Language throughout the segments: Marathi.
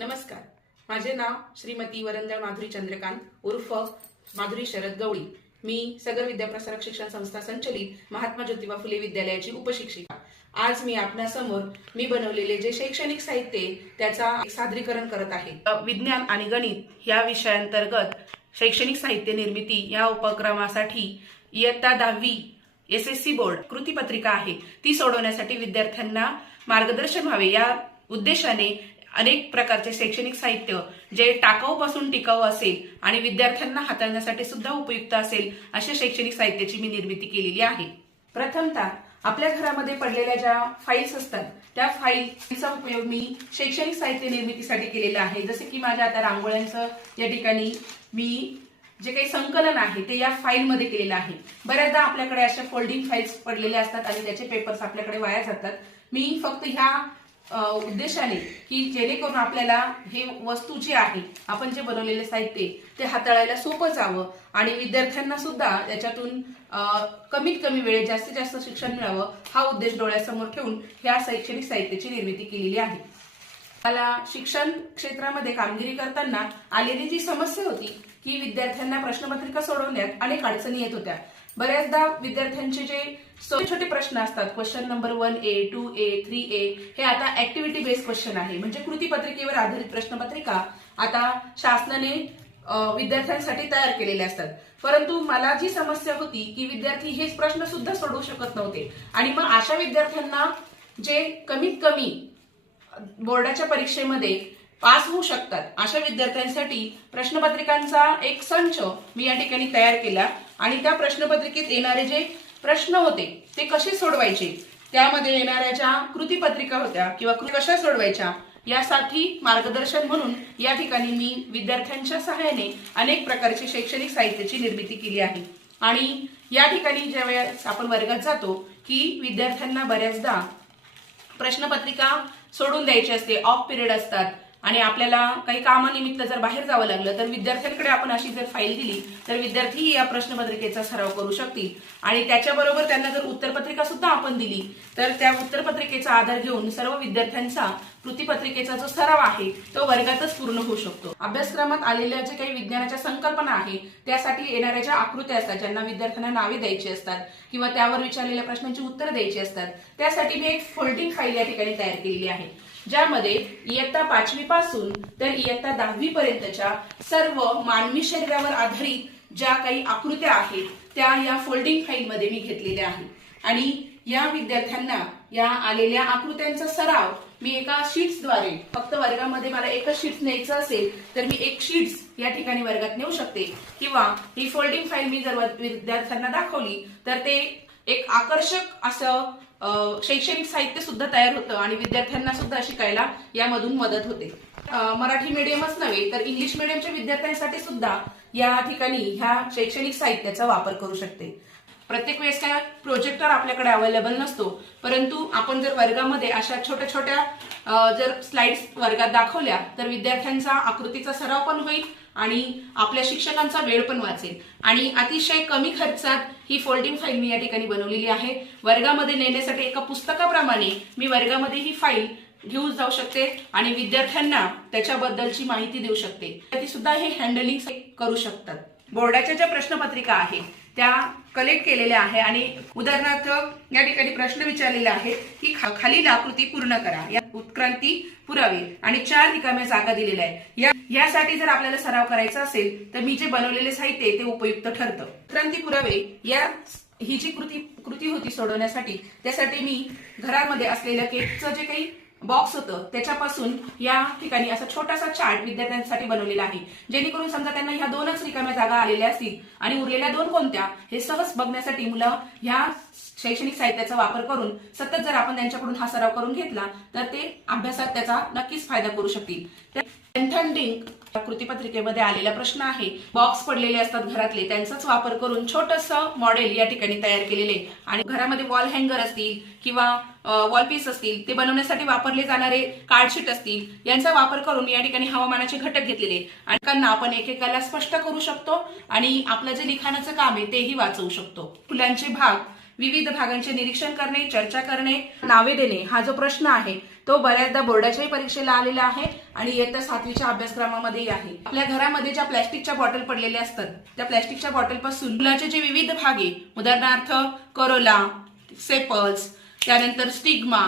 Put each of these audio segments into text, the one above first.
नमस्कार, माझे नाव श्रीमती वरंदळ माधुरी चंद्रकांत उर्फ माधुरी शरद गवळी। मी सगर विद्याप्रसारक शिक्षण संस्था संचलित महात्मा ज्योतिबा फुले विद्यालयाची उपशिक्षिका। आज मी आपणासमोर मी बनवलेले जे शैक्षणिक साहित्य त्याचा सादरीकरण करत आहे। विज्ञान आणि गणित या विषयांतर्गत शैक्षणिक साहित्य निर्मिती या उपक्रमासाठी इयत्ता 10वी SSC बोर्ड कृती पत्रिका आहे ती सोडवण्यासाठी विद्यार्थ्यांना मार्गदर्शन व्हावे या उद्देशाने अनेक प्रकारचे शैक्षणिक साहित्य जे टाकाऊपासून टिकाऊ असेल आणि विद्यार्थ्यांना हाताळण्यासाठी सुद्धा उपयुक्त असेल अशा शैक्षणिक साहित्याची मी निर्मिती केलेली आहे। प्रथमतः आपल्या घरामध्ये पडलेल्या ज्या फाईल्स असतात त्या फाईलचा उपयोग मी शैक्षणिक साहित्य निर्मितीसाठी केलेला आहे। जसे की माझ्या आता रांगोळ्यांचं या ठिकाणी मी जे काही संकलन आहे ते या फाईलमध्ये केलेलं आहे। बऱ्याचदा आपल्याकडे अशा फोल्डिंग फाईल्स पडलेल्या असतात आणि त्याचे पेपर्स आपल्याकडे वाया जातात। मी फक्त ह्या उद्देशाने की जेणेकरून आपल्याला हे वस्तू जी आहे आपण जे बनवलेले साहित्य ते हाताळायला सोपं जावं आणि विद्यार्थ्यांना सुद्धा त्याच्यातून कमीत कमी वेळेत जास्तीत जास्त शिक्षण मिळावं हा उद्देश डोळ्यासमोर ठेवून ह्या शैक्षणिक साहित्याची निर्मिती केलेली आहे। मला शिक्षण क्षेत्रामध्ये कामगिरी करताना आलेली जी समस्या होती की विद्यार्थ्यांना प्रश्नपत्रिका सोडवण्यात अनेक अडचणी येत होत्या। बऱ्याचदा विद्यार्थ्यांचे जे छोटे छोटे प्रश्न असतात question number 1A 2A 3A हे आता ऍक्टिव्हिटी बेस्ड क्वेश्चन आहे, म्हणजे कृती पत्रिकेवर आधारित प्रश्नपत्रिका आता शासनाने विद्यार्थ्यांसाठी तयार केलेले असतात। परंतु मला जी समस्या होती की विद्यार्थी हेच प्रश्न सुद्धा सोडवू शकत नव्हते आणि मग अशा विद्यार्थ्यांना जे कमीत कमी बोर्डाच्या परीक्षेमध्ये पास होऊ शकतात अशा विद्यार्थ्यांसाठी प्रश्नपत्रिकांचा एक संच मी या ठिकाणी तयार केला आणि त्या प्रश्नपत्रिकेत येणारे जे प्रश्न होते ते कसे सोडवायचे, त्यामध्ये येणाऱ्या ज्या कृती पत्रिका होत्या किंवा कशा सोडवायच्या यासाठी मार्गदर्शन म्हणून या ठिकाणी मी विद्यार्थ्यांच्या सहाय्याने अनेक प्रकारची शैक्षणिक साहित्याची निर्मिती केली आहे। आणि या ठिकाणी ज्यावेळेस आपण वर्गात जातो की विद्यार्थ्यांना बऱ्याचदा प्रश्नपत्रिका सोडून द्यायची असते, ऑफ पिरियड असतात आणि आपल्याला काही कामानिमित्त जर बाहेर जावं लागलं तर विद्यार्थ्यांकडे आपण अशी जर फाईल दिली तर विद्यार्थी या प्रश्नपत्रिकेचा सराव करू शकतील आणि त्याच्याबरोबर त्यांना जर उत्तरपत्रिका सुद्धा आपण दिली तर त्या उत्तरपत्रिकेचा आधार घेऊन सर्व विद्यार्थ्यांचा कृतीपत्रिकेचा जो सराव आहे तो वर्गातच पूर्ण होऊ शकतो। अभ्यासक्रमात आलेल्या जे काही विज्ञानाच्या संकल्पना आहे त्यासाठी येणाऱ्या ज्या आकृत्या असतात ज्यांना विद्यार्थ्यांना नावे द्यायची असतात किंवा त्यावर विचारलेल्या प्रश्नांची उत्तरं द्यायची असतात त्यासाठी मी एक फोल्डिंग फाईल या ठिकाणी तयार केलेली आहे, ज्यामध्ये इयत्ता 5वी पासून तर इयत्ता 10वी पर्यंतच्या सर्व मानवी शरीरावर आधारित ज्या काही आकृत्या आहेत त्या या फोल्डिंग फाईलमध्ये मी घेतलेल्या आहेत आणि या विद्यार्थ्यांना या आलेल्या आकृत्यांचा सराव मी एका शीट्सद्वारे फक्त वर्गामध्ये मला एकच शीट्स न्यायचं असेल तर मी एक शीट्स या ठिकाणी वर्गात नेऊ शकते किंवा ही फोल्डिंग फाईल मी जर विद्यार्थ्यांना दाखवली तर ते एक आकर्षक असं शैक्षणिक साहित्य सुद्धा तयार होतं आणि विद्यार्थ्यांना सुद्धा शिकायला यामधून मदत होते। मराठी मीडियमच नव्हे तर इंग्लिश मीडियमच्या विद्यार्थ्यांसाठी सुद्धा या ठिकाणी ह्या शैक्षणिक साहित्याचा वापर करू शकते। प्रत्येक वेळेस काय प्रोजेक्टर आपल्याकडे अवेलेबल नसतो, परंतु आपण जर वर्गामध्ये अशा छोट्या छोट्या जर स्लाइड्स वर्गात दाखवल्या तर विद्यार्थ्यांचा आकृतीचा सराव पण होईल आणि आपल्या शिक्षकांचा वेळ पण वाचेल आणि अतिशय कमी खर्चात ही फोल्डिंग फाईल मी या ठिकाणी बनवलेली आहे। वर्गामध्ये नेण्यासाठी एका पुस्तकाप्रमाणे मी वर्गामध्ये ही फाईल घेऊन जाऊ शकते आणि विद्यार्थ्यांना त्याच्याबद्दलची माहिती देऊ शकते, ती सुद्धा हे हँडलिंग करू शकतात। बोर्डाच्या ज्या प्रश्नपत्रिका आहेत त्या कलेक्ट केलेल्या आहे आणि उदाहरणार्थ या ठिकाणी प्रश्न विचारलेला आहे की खालील आकृती पूर्ण करा, या उत्क्रांती पुरावे आणि 4 रिकाम्या जागा दिलेल्या आहे। यासाठी जर आपल्याला सराव करायचा असेल तर मी जे बनवलेले साहित्य ते उपयुक्त ठरतं। उत्क्रांती पुरावे ही जी कृती होती सोडवण्यासाठी त्यासाठी मी घरामध्ये असलेल्या केकचं जे काही बॉक्स होतं त्याच्यापासून या ठिकाणी असा छोटासा चार्ट विद्यार्थ्यांसाठी बनवलेला आहे, जेणेकरून समजा त्यांना ह्या 2च रिकाम्या जागा आलेल्या असतील आणि उरलेल्या 2 कोणत्या हे सहज बघण्यासाठी मुलं ह्या शैक्षणिक साहित्याचा वापर करून सतत जर आपण त्यांच्याकडून हा सराव करून घेतला तर ते अभ्यासात त्याचा नक्कीच फायदा करू शकतील। लेंथ कृतीपत्रिकेमध्ये आलेला प्रश्न आहे, बॉक्स पडलेले असतात घरातले त्यांचाच वापर करून छोटंसं मॉडेल या ठिकाणी तयार केलेले आणि घरामध्ये वॉल हँगर असतील किंवा वॉलपीस असतील ते बनवण्यासाठी वापरले जाणारे कार्डशीट असतील यांचा वापर करून या ठिकाणी हवामानाचे घटक घेतलेले आणि त्यांना आपण एकेकाला स्पष्ट करू शकतो आणि आपलं जे लिखाणाचं काम आहे तेही वाचवू शकतो। फुलांचे भाग विविध भागांचे निरीक्षण करणे, चर्चा करणे, नावे देणे हा जो प्रश्न आहे तो बऱ्याचदा बोर्डाच्याही परीक्षेला आलेला आहे आणि इयत्ता 7वीच्या अभ्यासक्रमामध्येही आहे. आपल्या घरामध्ये ज्या प्लॅस्टिकच्या बॉटल पडलेल्या असतात त्या प्लॅस्टिकच्या बॉटल पासून फुलाचे जे विविध भाग आहे, उदाहरणार्थ करोला, सेपल्स, त्यानंतर स्टिग्मा,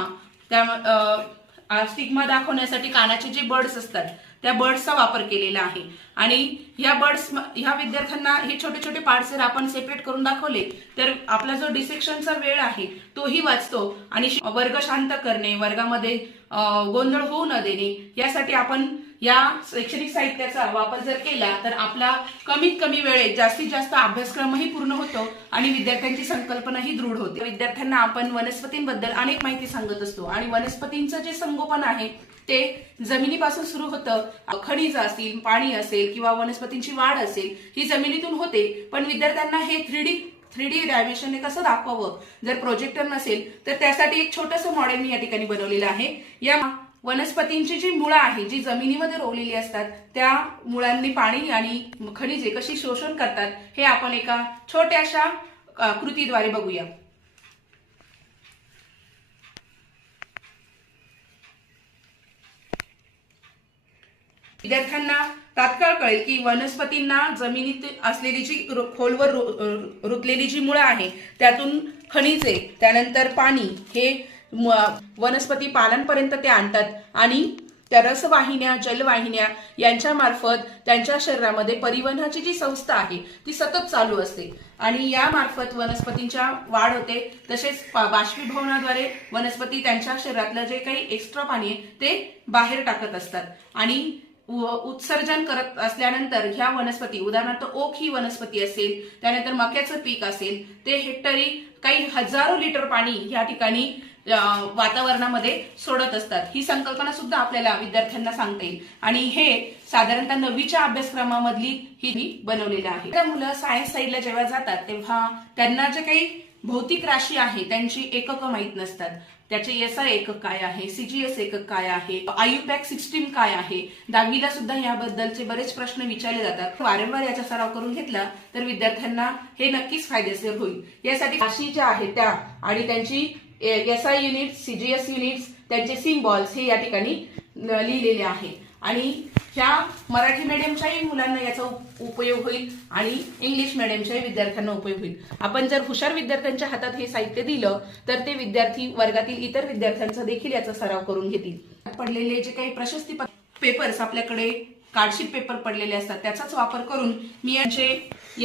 स्टिग्मा दाखवण्यासाठी कानाचे जे बर्ड्स असतात त्या बर्ड्सचा वापर केलेला आहे. आणि ह्या विद्यार्थ्यांना हे छोटे छोटे पार्ट्स जर आपण सेपरेट करून दाखवले तर आपला जो डिसेक्शनचा वेळ आहे तोही वाचतो आणि वर्ग शांत करणे, वर्गामध्ये गोंधळ होऊ न देणे यासाठी आपण या शैक्षणिक साहित्याचा वापर जर केला तर आपला कमीत कमी वेळेत जास्तीत जास्त अभ्यासक्रमही पूर्ण होतो आणि विद्यार्थ्यांची संकल्पनाही दृढ होते. विद्यार्थ्यांना आपण वनस्पतींबद्दल अनेक माहिती सांगत असतो आणि वनस्पतींचं जे संगोपन आहे ते जमिनीपासून सुरू होतं. खनिज असतील, पाणी असेल किंवा वनस्पतींची वाढ असेल ही जमिनीतून होते. पण विद्यार्थ्यांना हे 3D डायमेन्शनने कसं दाखवावं, जर प्रोजेक्टर नसेल तर त्यासाठी एक छोटंसं मॉडेल मी या ठिकाणी बनवलेलं आहे. या वनस्पतींची जी मुळं आहे जी जमिनीमध्ये रोवलेली असतात त्या मुळांनी पाणी आणि खनिजे कशी शोषण करतात हे आपण एका छोट्याशा कृतीद्वारे बघूया. विद्यार्थ्यांना तात्काळ कळेल की वनस्पतींना जमिनीत असलेली जी खोलवर रुतलेली जी मुळं आहे त्यातून खनिजे, त्यानंतर पाणी हे वनस्पती पानांपर्यंत ते आणतात आणि त्या रसवाहिन्या, जलवाहिन्या यांच्या मार्फत त्यांच्या शरीरामध्ये परिवहनाची जी संस्था आहे ती सतत चालू असते आणि या मार्फत वनस्पतींच्या वाढ होते. तसेच बाष्पीभवनाद्वारे वनस्पती त्यांच्या शरीरातलं जे काही एक्स्ट्रा पाणी आहे ते बाहेर टाकत असतात आणि उत्सर्जन करत असल्यानंतर ह्या वनस्पती, उदाहरणार्थ ओक ही वनस्पती असेल, त्यानंतर मक्याचं पीक असेल, ते हेक्टरी काही हजारो लिटर पाणी या ठिकाणी वातावरणामध्ये सोडत असतात. ही संकल्पना सुद्धा आपल्याला विद्यार्थ्यांना सांगता येईल आणि हे साधारणतः 9वीच्या अभ्यासक्रमामधली ही मी बनवलेलं आहे. त्या मुलं सायन्स साईडला जेव्हा जातात तेव्हा त्यांना जे काही भौतिक राशी आहे त्यांची एककं माहीत नसतात. त्याचे SI एकक काय आहे, CGS एकक काय आहे, IUPAC सिस्टीम काय आहे. 10वीला सुद्धा याबद्दलचे बरेच प्रश्न विचारले जातात. वारंवार याचा सराव करून घेतला तर विद्यार्थ्यांना हे नक्कीच फायदेशीर होईल. यासाठी राशी ज्या आहेत त्या आणि त्यांची SI युनिट्स, CGS युनिट्स, त्यांचे सिम्बॉल्स हे या ठिकाणी लिहिलेले आहे आणि ह्या मराठी मीडियमच्याही मुलांना याचा उपयोग होईल आणि इंग्लिश मीडियमच्याही विद्यार्थ्यांना उपयोग होईल. आपण जर हुशार विद्यार्थ्यांच्या हातात हे साहित्य दिलं तर ते विद्यार्थी वर्गातील इतर विद्यार्थ्यांचा देखील याचा सराव करून घेतील. पडलेले जे काही प्रशस्ती पेपर्स आपल्याकडे कार्डशीट पेपर पडलेले असतात त्याचाच वापर करून मी यांचे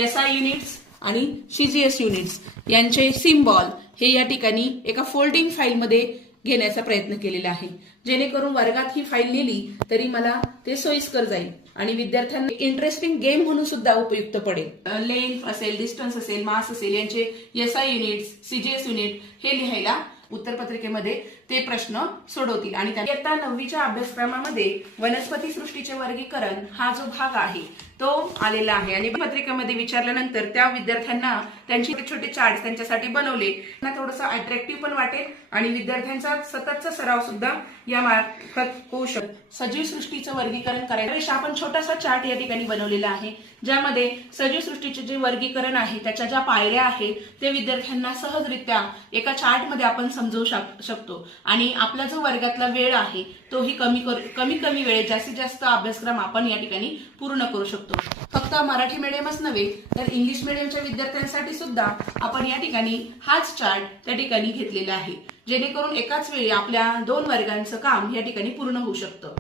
SI युनिट्स आणि CGS युनिट्स यांचे सिम्बॉल हे या ठिकाणी एका फोल्डिंग फाईलमध्ये घेण्याचा प्रयत्न केलेला आहे, जेणेकरून वर्गात ही फाईल नेली तरी मला ते सोयीस्कर जाईल आणि विद्यार्थ्यांना इंटरेस्टिंग गेम म्हणून सुद्धा उपयुक्त पडेल. लेंथ असेल, डिस्टन्स असेल, मास असेल यांचे SI युनिट्स, CGS युनिट हे लिहायला उत्तरपत्रिकेमध्ये ते प्रश्न सोडवतील आणि इयत्ता 9वीच्या अभ्यासक्रमामध्ये वनस्पती सृष्टीचे वर्गीकरण हा जो भाग आहे तो आलेला आहे आणि पत्रिकेमध्ये विचारल्यानंतर त्या विद्यार्थ्यांना त्यांचे छोटे चार्ट त्यांच्यासाठी बनवले. त्यांना थोडंसं अट्रॅक्टिव्ह पण वाटेल आणि विद्यार्थ्यांचा सततचा सराव सुद्धा या मार्फत होऊ शकतो. सजीव सृष्टीचं वर्गीकरण करायला आपण छोटासा चार्ट या ठिकाणी बनवलेला आहे ज्यामध्ये सजीव सृष्टीचे जे वर्गीकरण आहे त्याच्या ज्या पायऱ्या आहेत ते विद्यार्थ्यांना सहजरित्या एका चार्टमध्ये आपण समजवू शकतो आणि आपला जो वर्गातला वेळ आहे तोही कमी वेळेत जास्तीत जास्त अभ्यासक्रम आपण या ठिकाणी पूर्ण करू शकतो. फक्त मराठी मीडियमच नव्हे तर इंग्लिश मीडियमच्या विद्यार्थ्यांसाठी सुद्धा आपण या ठिकाणी हाच चार्ट त्या ठिकाणी घेतलेला आहे, जेणेकरून एकाच वेळी आपल्या 2 वर्गांचं काम या ठिकाणी पूर्ण होऊ शकतं.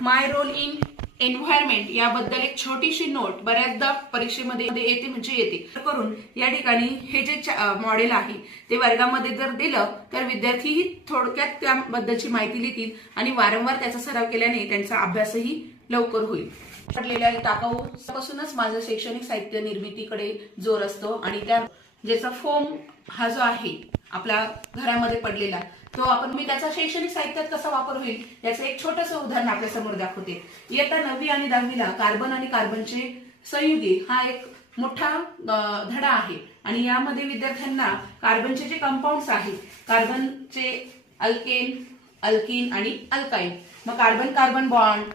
माय रोल इन एन्व्हायरमेंट याबद्दल एक छोटीशी नोट बऱ्याचदा परीक्षेमध्ये येते म्हणजे येते करून या ठिकाणी हे जे मॉडेल आहे ते वर्गामध्ये जर दिलं तर विद्यार्थीही थोडक्यात त्याबद्दलची माहिती लिहितील आणि वारंवार त्याचा सराव केल्याने त्यांचा अभ्यासही लवकर होईल. पडलेल्या टाकाऊपासूनच माझं शैक्षणिक साहित्य निर्मितीकडे जोर असतो आणि त्या ज्याचा फोम हा जो आहे आपल्या घरामध्ये पडलेला तो मी त्याचा शैक्षणिक साहित्यात कसा वापर होईल याचं एक छोटंसं उदाहरण आपल्या समोर दाखवते. इयत्ता 9वी आणि 10वीला कार्बन आणि कार्बनचे संयुगे हा एक मोठा धडा आहे आणि यामध्ये विद्यार्थ्यांना कार्बनचे जे कंपाऊंड्स आहेत, कार्बनचे अल्केन, अल्किन आणि अल्काइन, मग carbon carbon bond,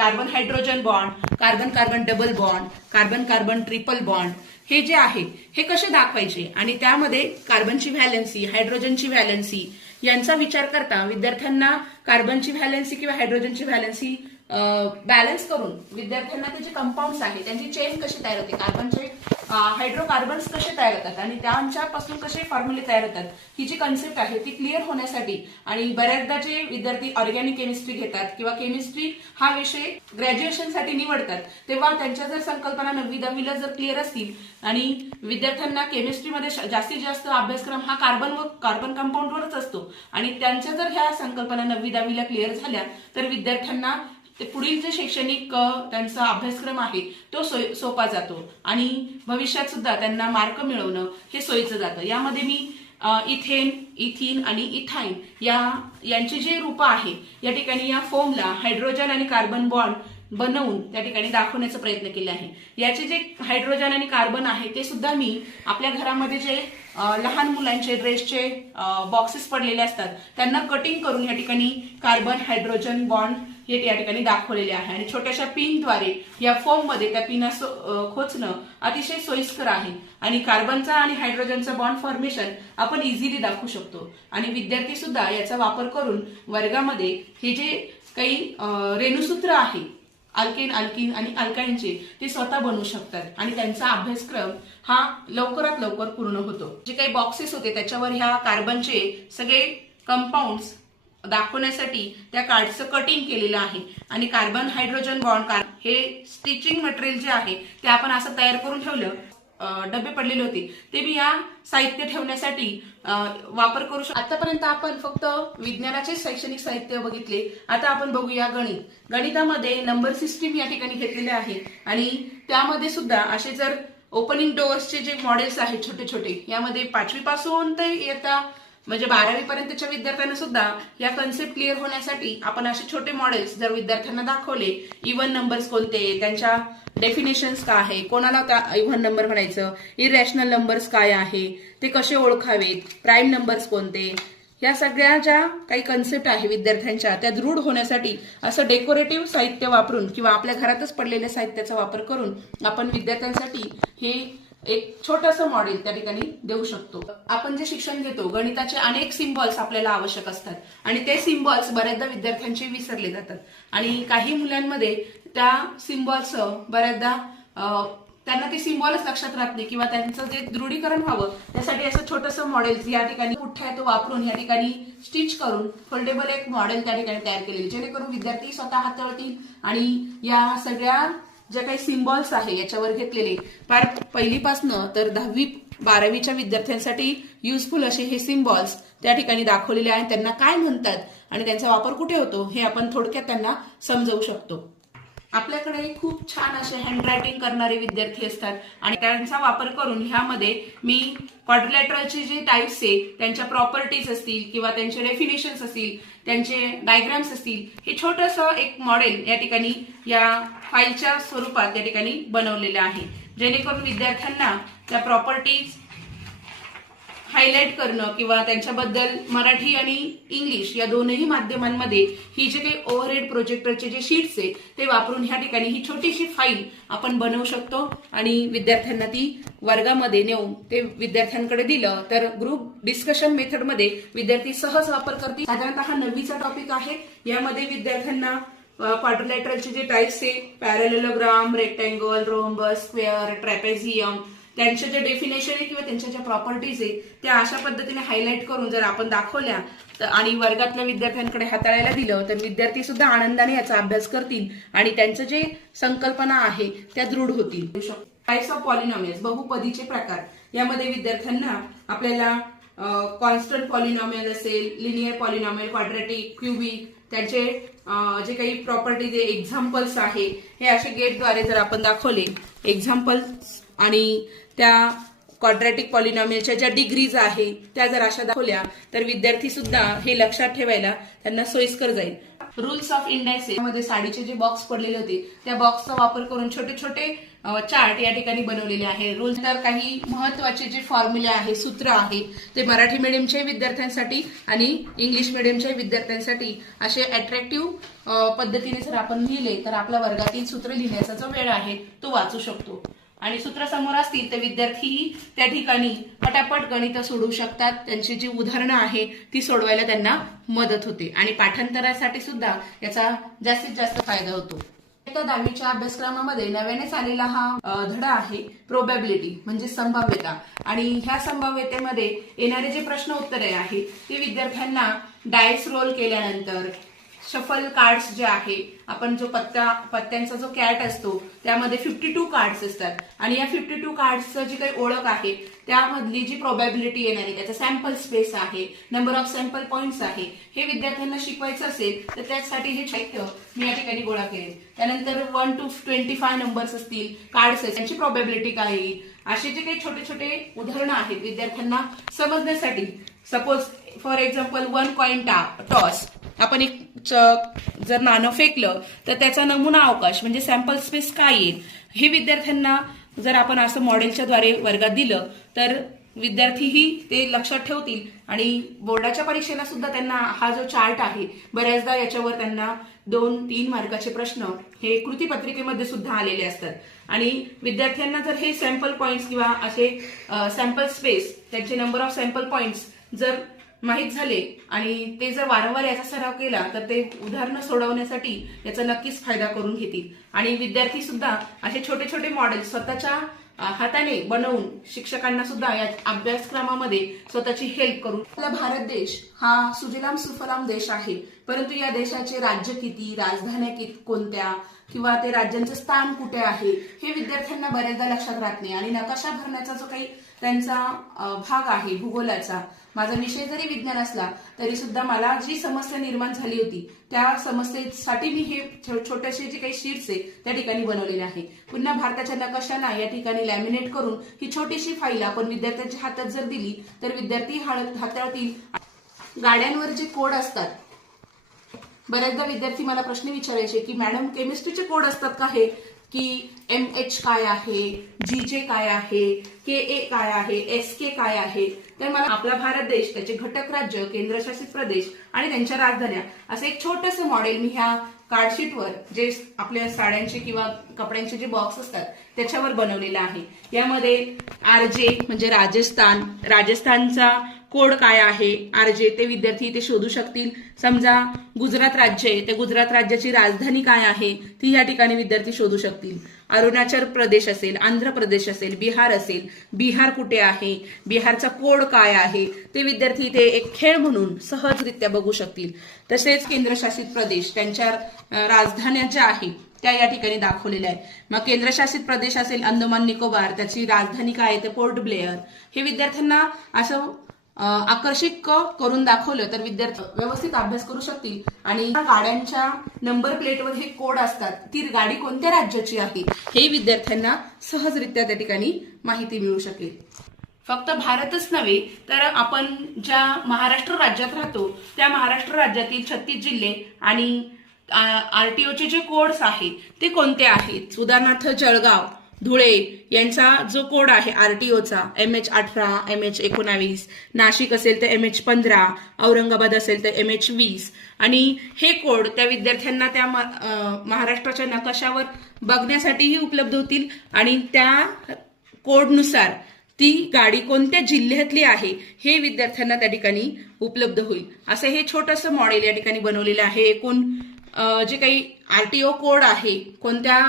carbon hydrogen bond, carbon carbon double bond, carbon carbon triple bond हे जे आहे हे कसे दाखवायचे आणि त्यामध्ये कार्बनची व्हॅलेन्सी, हायड्रोजनची व्हॅलेन्सी यांचा विचार करता विद्यार्थ्यांना कार्बनची व्हॅलेन्सी किंवा हायड्रोजनची व्हॅलेन्सी बॅलन्स करून विद्यार्थ्यांना त्याचे कंपाऊंड्स आहे त्यांची चेन कशी तयार होते, कार्बनचे हायड्रोकार्बन्स कसे तयार होतात आणि त्यांच्यापासून कसे फॉर्म्युले तयार होतात ही जी कन्सेप्ट आहे ती क्लिअर होण्यासाठी आणि बऱ्याचदा जे विद्यार्थी ऑर्गॅनिक केमिस्ट्री घेतात किंवा केमिस्ट्री हा विषय ग्रॅज्युएशनसाठी निवडतात तेव्हा त्यांच्या जर संकल्पना 9वी-10वीला जर क्लिअर असतील आणि विद्यार्थ्यांना केमिस्ट्रीमध्ये जास्तीत जास्त अभ्यासक्रम हा कार्बन कंपाऊंडवरच असतो आणि त्यांच्या जर ह्या संकल्पना 9वी-10वीला क्लिअर झाल्या तर विद्यार्थ्यांना ते पुढील जे शैक्षणिक त्यांचा अभ्यासक्रम आहे तो सोपा जातो आणि भविष्यात सुद्धा त्यांना मार्क मिळवणं हे सोयीचं जातं. यामध्ये मी इथेन, इथिन आणि इथाइन यांची जे रूप आहे या ठिकाणी या फॉर्मला हायड्रोजन आणि कार्बन बॉन्ड बनवून त्या ठिकाणी दाखवण्याचा प्रयत्न केला आहे. याचे जे हायड्रोजन आणि कार्बन आहे ते सुद्धा मी आपल्या घरामध्ये जे लहान मुलांचे ड्रेसचे बॉक्सेस पडलेले असतात त्यांना कटिंग करून या ठिकाणी कार्बन हायड्रोजन बॉन्ड हे या ठिकाणी दाखवलेले आहे आणि छोट्याशा पिनद्वारे या फॉर्म मध्ये त्या पिना खोचणं अतिशय सोयीस्कर आहे आणि कार्बनचा आणि हायड्रोजनचा बॉन्ड फॉर्मेशन आपण इझिली दाखवू शकतो आणि विद्यार्थी सुद्धा याचा वापर करून वर्गामध्ये हे जे काही रेणुसूत्र आहे अल्केन, अल्किन आणि अल्काइनचे ते स्वतः बनवू शकतात आणि त्यांचा अभ्यासक्रम हा लवकरात लवकर पूर्ण होतो. जे काही बॉक्सेस होते त्याच्यावर ह्या कार्बनचे सगळे कंपाऊंड्स दाखवण्यासाठी त्या कार्डचं कटिंग केलेलं आहे आणि कार्बन हायड्रोजन बॉन्ड हे स्टिचिंग मटेरियल जे आहे ते आपण असं तयार करून ठेवलं. डबे पडलेले होते ते मी या साहित्य ठेवण्यासाठी वापर करू शकतो. आतापर्यंत आपण फक्त विज्ञानाचे शैक्षणिक साहित्य बघितले. आता आपण बघूया गणित. गणितामध्ये नंबर सिस्टीम या ठिकाणी घेतलेले आहे आणि त्यामध्ये सुद्धा असे जर ओपनिंग डोअर्सचे जे मॉडेल्स आहेत छोटे छोटे यामध्ये 5वी पासून ते येता म्हणजे 12वी पर्यंतच्या विद्यार्थ्यांना सुद्धा या कन्सेप्ट क्लिअर होण्यासाठी आपण असे छोटे मॉडेल्स जर विद्यार्थ्यांना दाखवले, इव्हन नंबर्स कोणते, त्यांच्या डेफिनेशन्स काय आहे, कोणाला त्या इव्हन नंबर म्हणायचं, इरॅशनल नंबर्स काय आहे, ते कसे ओळखावेत, प्राईम नंबर्स कोणते, या सगळ्या ज्या काही कन्सेप्ट आहे विद्यार्थ्यांच्या त्या दृढ होण्यासाठी असं डेकोरेटिव्ह साहित्य वापरून किंवा आपल्या घरातच पडलेल्या साहित्याचा वापर करून आपण विद्यार्थ्यांसाठी हे एक छोटंसं मॉडेल त्या ठिकाणी देऊ शकतो. आपण जे शिक्षण घेतो गणिताचे अनेक सिम्बॉल्स आपल्याला आवश्यक असतात आणि ते सिम्बॉल्स बऱ्याचदा विद्यार्थ्यांचे विसरले जातात आणि काही मुलांमध्ये त्या सिम्बॉल्स बऱ्याचदा त्यांना ते सिम्बॉलच लक्षात राहत नाही किंवा त्यांचं जे दृढीकरण व्हावं त्यासाठी असं छोटंसं मॉडेल या ठिकाणी पुठ्ठा आहे तो वापरून या ठिकाणी स्टिच करून फोल्डेबल एक मॉडेल त्या ठिकाणी तयार केलेली जेणेकरून विद्यार्थी स्वतः हाताळतील आणि या सगळ्या ज्या काही सिम्बॉल्स आहे याच्यावर घेतलेले फार पहिलीपासनं तर 10वी-12वीच्या विद्यार्थ्यांसाठी युजफुल असे हे सिम्बॉल्स त्या ठिकाणी दाखवलेले आहेत. त्यांना काय म्हणतात आणि त्यांचा वापर कुठे होतो हे आपण थोडक्यात त्यांना समजवू शकतो. आपल्याकडे खूप छान असे हँडरायटिंग करणारे विद्यार्थी असतात आणि त्यांचा वापर करून ह्यामध्ये मी क्वाड्रिलॅटरलचे जे टाइप्स आहे त्यांच्या प्रॉपर्टीज असतील किंवा त्यांचे डेफिनेशन्स असतील, त्यांचे डायग्राम्स असतील, हे छोटंसं एक मॉडेल या ठिकाणी या फाईलच्या स्वरूपात या ठिकाणी बनवलेलं आहे जेणेकरून विद्यार्थ्यांना त्या प्रॉपर्टीज हायलाइट करणं किंवा त्यांच्याबद्दल मराठी आणि इंग्लिश या दोनही माध्यमांमध्ये ही जे काही ओव्हरहेड प्रोजेक्टरचे जे शीट्स आहे ते वापरून ह्या ठिकाणी ही छोटीशी फाईल आपण बनवू शकतो आणि विद्यार्थ्यांना ती वर्गामध्ये नेऊन ते विद्यार्थ्यांकडे दिलं तर ग्रुप डिस्कशन मेथडमध्ये विद्यार्थी सहज वापर करतील. साधारणतः 9वीचा टॉपिक आहे. यामध्ये विद्यार्थ्यांना क्वाड्रिलॅटरलचे जे टाइप्स आहे parallelogram, rectangle, rhombus, square, trapezium त्यांचे जे डेफिनेशन आहे किंवा त्यांच्या ज्या प्रॉपर्टीज आहे त्या अशा पद्धतीने हायलाइट करून जर आपण दाखवल्या आणि वर्गातल्या विद्यार्थ्यांकडे हाताळायला दिलं तर विद्यार्थी सुद्धा आनंदाने याचा अभ्यास करतील आणि त्यांचं जे संकल्पना आहे त्या दृढ होतील. टाइप्स ऑफ पॉलिनॉमियल्स, बहुपदीचे प्रकार. यामध्ये विद्यार्थ्यांना आपल्याला कॉन्स्टंट पॉलिनॉमियल असेल, लिनियर पॉलिनॉमियल, क्वाड्रॅटिक, क्युबिक, त्यांचे जे काही प्रॉपर्टीज आहे, एक्झाम्पल्स आहे, हे असे गेटद्वारे जर आपण दाखवले एक्झाम्पल्स आणि त्या क्वाड्रॅटिक पॉलिनॉमियलच्या ज्या डिग्रीज आहे त्या जर अशा दाखवल्या तर विद्यार्थी सुद्धा हे लक्षात ठेवायला त्यांना सोयीस्कर जाईल. रूल्स ऑफ इंडायसेस मध्ये साडीचे जे बॉक्स पडलेले होते त्या बॉक्सचा वापर करून छोटे छोटे चार्ट या ठिकाणी बनवलेले आहे. रूल्स तर काही महत्वाचे जे फॉर्म्युले आहे, सूत्र आहे, ते मराठी मीडियमच्या विद्यार्थ्यांसाठी आणि इंग्लिश मीडियमच्या विद्यार्थ्यांसाठी असे अट्रॅक्टिव्ह पद्धतीने जर आपण लिहिले तर आपल्या वर्गातील सूत्र लिहिण्याचा जो वेळ आहे तो वाचू शकतो. आणि सूत्र समोर असतील तर विद्यार्थीही त्या ठिकाणी पटापट गणित सोडवू शकतात. त्यांची जी उदाहरणं आहे ती सोडवायला त्यांना मदत होते आणि पाठांतरासाठी सुद्धा याचा जास्तीत जास्त फायदा होतो. 10वीच्या अभ्यासक्रमामध्ये नव्यानेच आलेला हा धडा आहे प्रोबॅबिलिटी म्हणजे संभाव्यता. आणि ह्या संभाव्यतेमध्ये येणारे जे प्रश्न उत्तरे आहे ते विद्यार्थ्यांना डायस रोल केल्यानंतर शफल कार्ड्स जे आहे, आपण जो पत्त्यांचा जो कॅट असतो त्यामध्ये 52 कार्ड्स असतात आणि या 52 कार्ड्सचं जी काही ओळख आहे त्यामधली जी प्रोबॅबिलिटी येणार आहे, त्याचा सॅम्पल स्पेस आहे, नंबर ऑफ सॅम्पल पॉइंट्स आहे, हे विद्यार्थ्यांना शिकवायचं असेल तर त्यासाठी हे साहित्य मी या ठिकाणी गोळा केले. त्यानंतर 1 to 25 नंबर्स असतील, कार्ड्स आहेत, त्यांची प्रोबॅबिलिटी काय येईल, असे जे काही छोटे छोटे उदाहरणं आहेत विद्यार्थ्यांना समजण्यासाठी. Suppose for example 1 coin toss, आपण एक जर नाणं फेकलं तर त्याचा नमुना अवकाश म्हणजे सॅम्पल स्पेस काय येईल हे विद्यार्थ्यांना जर आपण असं मॉडेलच्या द्वारे वर्गात दिलं तर विद्यार्थीही ते लक्षात ठेवतील आणि बोर्डाच्या परीक्षेला सुद्धा त्यांना हा जो चार्ट आहे बऱ्याचदा याच्यावर त्यांना 2-3 मार्काचे प्रश्न हे कृतीपत्रिकेमध्ये सुद्धा आलेले असतात. आणि विद्यार्थ्यांना जर हे सॅम्पल पॉइंट्स किंवा असे सॅम्पल स्पेस, त्यांचे नंबर ऑफ सॅम्पल पॉइंट्स जर माहीत झाले आणि ते जर वारंवार याचा सराव केला तर ते उदाहरणं सोडवण्यासाठी याचा नक्कीच फायदा करून घेतील. आणि विद्यार्थी सुद्धा असे छोटे छोटे मॉडेल स्वतःच्या हाताने बनवून शिक्षकांना सुद्धा या अभ्यासक्रमामध्ये स्वतःची हेल्प करून. आपला भारत देश हा सुजलाम सुफलाम देश आहे, परंतु या देशाचे राज्य किती, राजधान्या कोणत्या किंवा ते राज्यांचं स्थान कुठे आहे हे विद्यार्थ्यांना बऱ्याचदा लक्षात राहत नाही. आणि नकाशा भरण्याचा जो काही त्यांचा भाग आहे भूगोलाचा, माझा विषय जरी विज्ञान असला तरी सुद्धा मला जी समस्या निर्माण झाली होती त्या समस्येसाठी मी हे छोटेसे जे काही शीट्स आहे त्या ठिकाणी बनवलेले आहे. पुन्हा भारताच्या नकाशाला या ठिकाणी लॅमिनेट करून ही छोटीशी फाईल आपण विद्यार्थ्यांच्या हातात जर दिली तर विद्यार्थी हाताळतील. गाड्यांवर जे कोड असतात, बऱ्याचदा विद्यार्थी मला प्रश्न विचारायचे की मॅडम केमिस्ट्रीचे कोड असतात का हे, की MH काय आहे, GJ काय आहे, KA काय आहे, SK काय आहे. तर मला आपला भारत देश, त्याचे घटक राज्य, केंद्रशासित प्रदेश आणि त्यांच्या राजधान्या असं एक छोटंसं मॉडेल मी ह्या कार्डशीटवर जे आपल्या साड्यांचे किंवा कपड्यांचे जे बॉक्स असतात त्याच्यावर बनवलेलं आहे. यामध्ये RJ म्हणजे राजस्थान, राजस्थानचा कोड काय आहे RJ ते विद्यार्थी इथे शोधू शकतील. समजा गुजरात राज्य आहे, ते गुजरात राज्याची राजधानी काय आहे ती या ठिकाणी विद्यार्थी शोधू शकतील. अरुणाचल प्रदेश असेल, आंध्र प्रदेश असेल, बिहार असेल, बिहार कुठे आहे, बिहारचा कोड काय आहे ते विद्यार्थी इथे एक खेळ म्हणून सहजरित्या बघू शकतील. तसेच केंद्रशासित प्रदेश, त्यांच्या राजधान्या ज्या आहेत त्या या ठिकाणी दाखवलेल्या आहेत. मग केंद्रशासित प्रदेश असेल अंदमान निकोबार, त्याची राजधानी काय आहे ते पोर्ट ब्लेअर. हे विद्यार्थ्यांना असं आकर्षित करून दाखवलं तर विद्यार्थी व्यवस्थित अभ्यास करू शकतील. आणि गाड्यांच्या नंबर प्लेटवर हे कोड असतात, ती गाडी कोणत्या राज्याची आहे हे विद्यार्थ्यांना सहजरित्या त्या ठिकाणी माहिती मिळू शकेल. फक्त भारतच नव्हे तर आपण ज्या महाराष्ट्र राज्यात राहतो त्या महाराष्ट्र राज्यातील 36 जिल्हे आणि RTOचे जे कोड्स आहेत ते कोणते आहेत. उदाहरणार्थ जळगाव, धुळे यांचा जो कोड आहे RTOचा MH18, MH19, नाशिक असेल तर MH15, औरंगाबाद असेल तर MH20. आणि हे कोड त्या विद्यार्थ्यांना त्या महाराष्ट्राच्या नकाशावर बघण्यासाठीही उपलब्ध होतील आणि त्या कोडनुसार ती गाडी कोणत्या जिल्ह्यातली आहे हे विद्यार्थ्यांना त्या ठिकाणी उपलब्ध होईल. असं हे छोटंसं मॉडेल या ठिकाणी बनवलेलं आहे. एकूण जे काही RTO कोड आहे, कोणत्या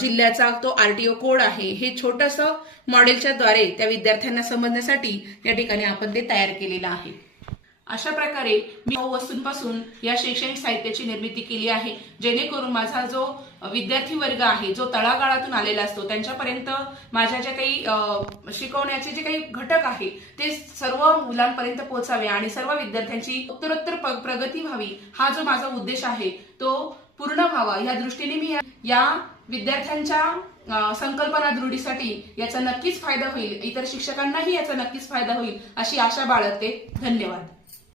जिल्ह्याचा तो RTO कोड आहे, हे छोटंसं मॉडेलच्या द्वारे त्या विद्यार्थ्यांना समजण्यासाठी या ठिकाणी आपण ते तयार केलेलं आहे. अशा प्रकारे मी वस्तूंपासून या शैक्षणिक साहित्याची निर्मिती केली आहे, जेणेकरून माझा जो विद्यार्थी वर्ग आहे जो तळागाळातून आलेला असतो त्यांच्यापर्यंत माझ्या ज्या काही शिकवण्याचे जे काही घटक आहे ते सर्व मुलांपर्यंत पोहोचावे आणि सर्व विद्यार्थ्यांची उत्तरोत्तर प्रगती व्हावी, हा जो माझा उद्देश आहे तो पूर्ण व्हावा या दृष्टीने मी या विद्यार्थ्यांच्या संकल्पना दृढीसाठी याचा नक्कीच फायदा होईल, इतर शिक्षकांनाही याचा नक्कीच फायदा होईल अशी आशा बाळगते. धन्यवाद.